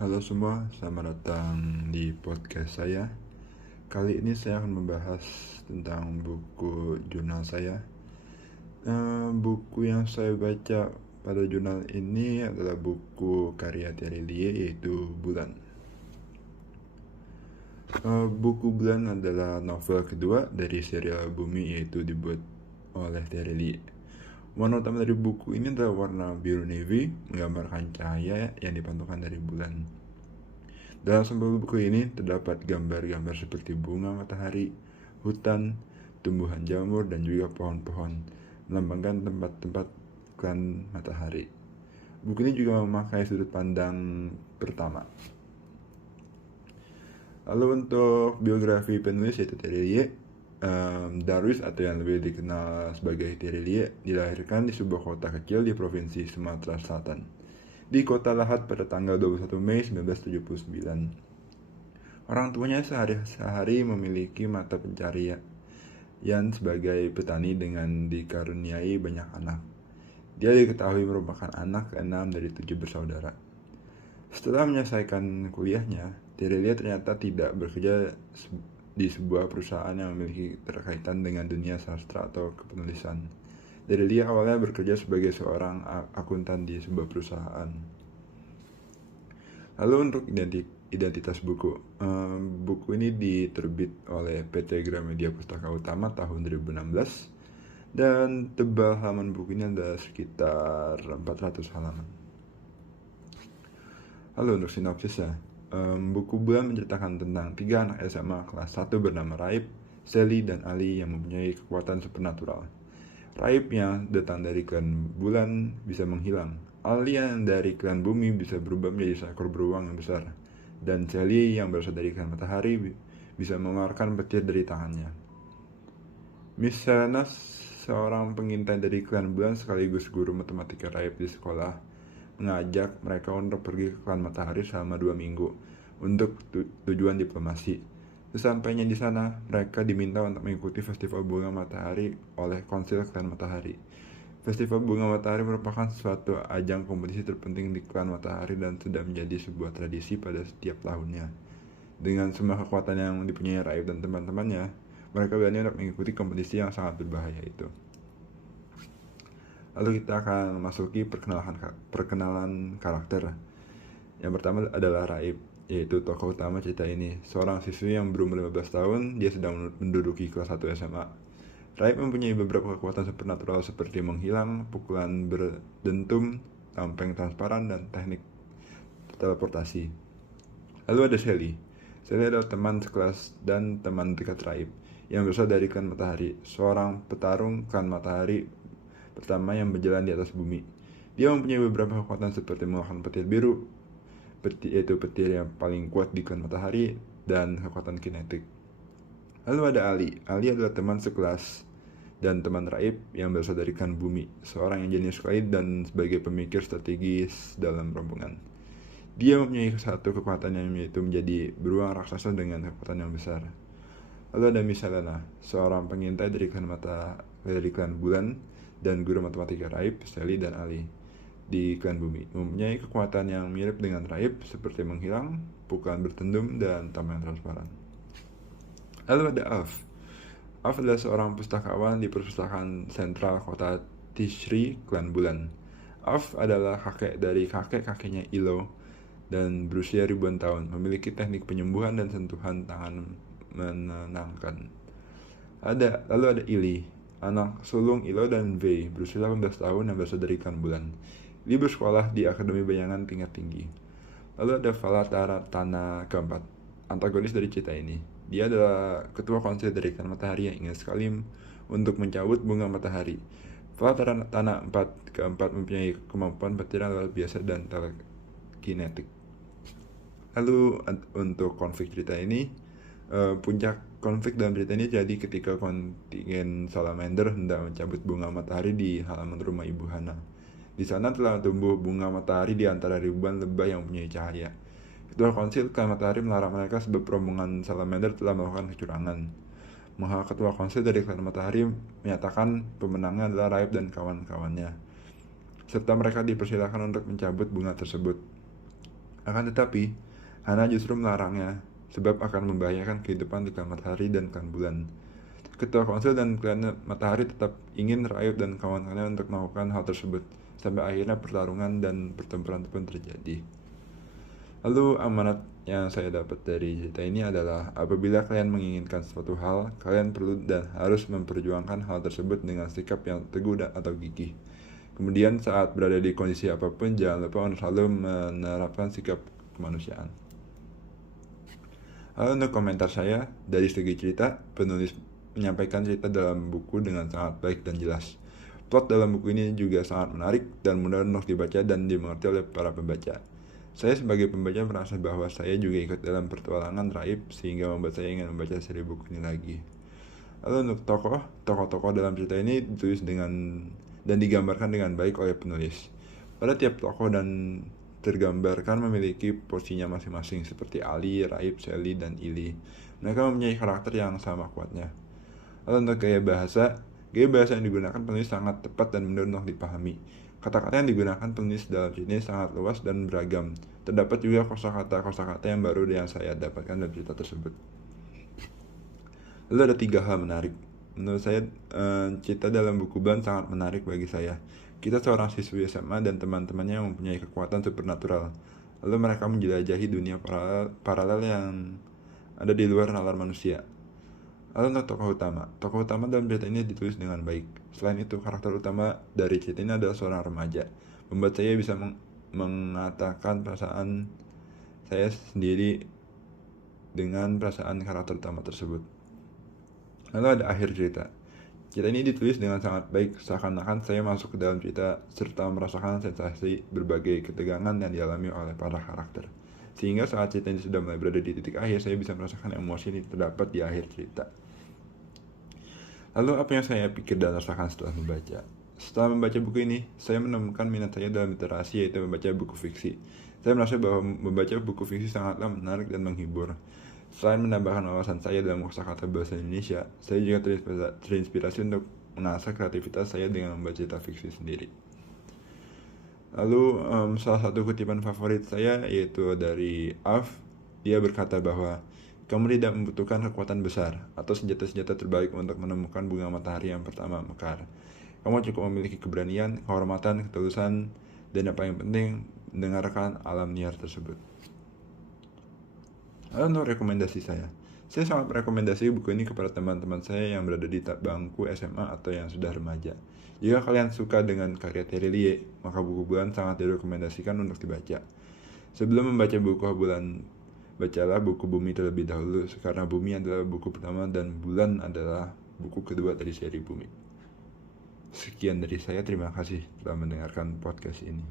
Halo semua, selamat datang di podcast saya. Kali ini saya akan membahas tentang buku jurnal saya. Buku yang saya baca pada jurnal ini adalah buku karya Terry Lee, yaitu Bulan. Buku Bulan adalah novel kedua dari serial Bumi, yaitu dibuat oleh Terry Lee. Warna utama dari buku ini adalah warna biru navy, menggambarkan cahaya yang dipantulkan dari bulan. Dalam sampul buku ini terdapat gambar-gambar seperti bunga matahari, hutan, tumbuhan jamur, dan juga pohon-pohon, melambangkan tempat-tempat klan matahari. Buku ini juga memakai sudut pandang pertama. Lalu untuk biografi penulis, yaitu Terry Lee, Darwis atau yang lebih dikenal sebagai Terry Lee dilahirkan di sebuah kota kecil di provinsi Sumatera Selatan, di kota Lahat pada tanggal 21 Mei 1979. Orang tuanya sehari-hari memiliki mata pencarian sebagai petani dengan dikaruniai banyak anak. Dia diketahui merupakan anak ke-6 dari 7 bersaudara. Setelah menyelesaikan kuliahnya, Terry Lee ternyata tidak bekerja di sebuah perusahaan yang memiliki terkaitan dengan dunia sastra atau kepenulisan. Terry Lee awalnya bekerja sebagai seorang akuntan di sebuah perusahaan. Lalu untuk identitas buku, buku ini diterbit oleh PT Gramedia Pustaka Utama tahun 2016, dan tebal halaman buku ini ada sekitar 400 halaman. Lalu untuk sinopsisnya, buku Bulan menceritakan tentang 3 anak SMA kelas 1 bernama Raib, Sally, dan Ali yang mempunyai kekuatan supernatural. Raib yang datang dari klan Bulan bisa menghilang. Ali yang dari klan Bumi bisa berubah menjadi seekor beruang yang besar. Dan Sally yang berasal dari klan Matahari bisa mengeluarkan petir dari tangannya. Miss Selena, seorang pengintai dari klan Bulan sekaligus guru matematika Raib di sekolah, mengajak mereka untuk pergi ke klan Matahari selama 2 minggu untuk tujuan diplomasi. Sesampainya di sana, mereka diminta untuk mengikuti Festival Bunga Matahari oleh Konsil Klan Matahari. Festival Bunga Matahari merupakan suatu ajang kompetisi terpenting di Klan Matahari dan sudah menjadi sebuah tradisi pada setiap tahunnya. Dengan semua kekuatan yang dipunyai Raib dan teman-temannya, mereka berani untuk mengikuti kompetisi yang sangat berbahaya itu. Lalu kita akan memasuki perkenalan karakter. Yang pertama adalah Raib, yaitu tokoh utama cerita ini. Seorang siswi yang berumur 15 tahun, dia sedang menduduki kelas 1 SMA. Raib mempunyai beberapa kekuatan supernatural seperti menghilang, pukulan berdentum, tampeng transparan, dan teknik teleportasi. Lalu ada Sally. Sally adalah teman sekelas dan teman dekat Raib yang berasal dari klan Matahari, seorang petarung klan Matahari pertama yang berjalan di atas bumi. Dia mempunyai beberapa kekuatan seperti mengeluarkan petir biru, yaitu petir yang paling kuat di klan Matahari, dan kekuatan kinetik. Lalu ada Ali. Ali adalah teman sekelas dan teman Raib yang berasal dari klan Bumi, seorang yang jenius sekali dan sebagai pemikir strategis dalam rombongan. Dia mempunyai satu kekuatan yang yaitu menjadi beruang raksasa dengan kekuatan yang besar. Lalu ada Miss Helena, seorang pengintai dari klan Bulan dan guru matematika Raib, Sally, dan Ali di klan Bumi. Mempunyai kekuatan yang mirip dengan Raib seperti menghilang, pukulan bertendum, dan tampang transparan. Lalu ada Alf. Alf adalah seorang pustakawan di perpustakaan sentral kota Tishri, klan Bulan. Alf adalah kakek dari kakek-kakeknya Ilo dan berusia ribuan tahun, memiliki teknik penyembuhan dan sentuhan tangan menenangkan. Lalu ada Ili, anak sulung Ilo dan Vei, berusia 18 tahun yang berasal dari klan Bulan. Dia bersekolah di Akademi Bayangan tingkat tinggi. Lalu ada Falatara Tanah keempat, antagonis dari cerita ini. Dia adalah ketua konsil dari klan Matahari yang ingin sekali untuk mencabut bunga matahari. Falatara Tanah keempat mempunyai kemampuan petir yang luar biasa dan telekinetik. Lalu untuk konflik cerita ini, puncak konflik dalam cerita ini jadi ketika kontingen Salamander hendak mencabut bunga matahari di halaman rumah Ibu Hana. Di sana telah tumbuh bunga matahari di antara ribuan lebah yang mempunyai cahaya. Ketua konsil klan Matahari melarang mereka sebab rombongan Salamander telah melakukan kecurangan. Maka ketua konsil dari klan Matahari menyatakan pemenangnya adalah Raib dan kawan-kawannya, serta mereka dipersilakan untuk mencabut bunga tersebut. Akan tetapi, Hana justru melarangnya, sebab akan membahayakan kehidupan di klan Matahari dan klan Bulan. Ketua Konsil dan klan Matahari tetap ingin Raib dan kawan-kawannya untuk melakukan hal tersebut, sampai akhirnya pertarungan dan pertempuran pun terjadi. Lalu amanat yang saya dapat dari cerita ini adalah apabila kalian menginginkan suatu hal, kalian perlu dan harus memperjuangkan hal tersebut dengan sikap yang teguh atau gigih. Kemudian saat berada di kondisi apapun, jangan lupa untuk selalu menerapkan sikap kemanusiaan. Lalu untuk komentar saya, dari segi cerita, penulis menyampaikan cerita dalam buku dengan sangat baik dan jelas. Plot dalam buku ini juga sangat menarik dan mudah untuk dibaca dan dimengerti oleh para pembaca. Saya sebagai pembaca merasa bahwa saya juga ikut dalam pertualangan Raib sehingga membuat saya ingin membaca seri buku ini lagi. Lalu untuk tokoh-tokoh dalam cerita ini ditulis dengan dan digambarkan dengan baik oleh penulis. Pada tiap tokoh dan tergambarkan memiliki porsinya masing-masing seperti Ali, Raib, Sally, dan Ili. Mereka mempunyai karakter yang sama kuatnya. Lalu untuk gaya bahasa yang digunakan penulis sangat tepat dan mudah untuk dipahami. Kata-kata yang digunakan penulis dalam cerita ini sangat luas dan beragam. Terdapat juga kosakata yang baru yang saya dapatkan dalam cerita tersebut. Lalu ada 3 hal menarik. Menurut saya, cerita dalam buku Bulan sangat menarik bagi saya. Kita seorang siswi SMA dan teman-temannya yang mempunyai kekuatan supernatural. Lalu mereka menjelajahi dunia paralel yang ada di luar nalar manusia. Lalu untuk tokoh utama dalam cerita ini ditulis dengan baik. Selain itu, karakter utama dari cerita ini adalah seorang remaja, membuat saya bisa mengatakan perasaan saya sendiri dengan perasaan karakter utama tersebut. Lalu ada akhir cerita. Cerita ini ditulis dengan sangat baik, seakan-akan saya masuk ke dalam cerita serta merasakan sensasi berbagai ketegangan yang dialami oleh para karakter. Sehingga saat cerita ini sudah mulai berada di titik akhir, saya bisa merasakan emosi yang terdapat di akhir cerita. Lalu apa yang saya pikir dan rasakan setelah membaca? Setelah membaca buku ini, saya menemukan minat saya dalam literasi, yaitu membaca buku fiksi. Saya merasa bahwa membaca buku fiksi sangatlah menarik dan menghibur. Selain menambahkan wawasan saya dalam kosakata bahasa Indonesia, saya juga terinspirasi untuk mengasah kreativitas saya dengan membaca cerita fiksi sendiri. Lalu salah satu kutipan favorit saya yaitu dari Alf. Dia berkata bahwa kamu tidak membutuhkan kekuatan besar atau senjata-senjata terbaik untuk menemukan bunga matahari yang pertama mekar. Kamu cukup memiliki keberanian, kehormatan, ketulusan, dan yang paling penting, mendengarkan alam liar tersebut. Lalu untuk rekomendasi saya sangat merekomendasi buku ini kepada teman-teman saya yang berada di bangku SMA atau yang sudah remaja. Jika kalian suka dengan karya Terry Lee, maka buku Bulan sangat direkomendasikan untuk dibaca. Sebelum membaca buku Bulan, bacalah buku Bumi terlebih dahulu, karena Bumi adalah buku pertama dan Bulan adalah buku kedua dari seri Bumi. Sekian dari saya, terima kasih telah mendengarkan podcast ini.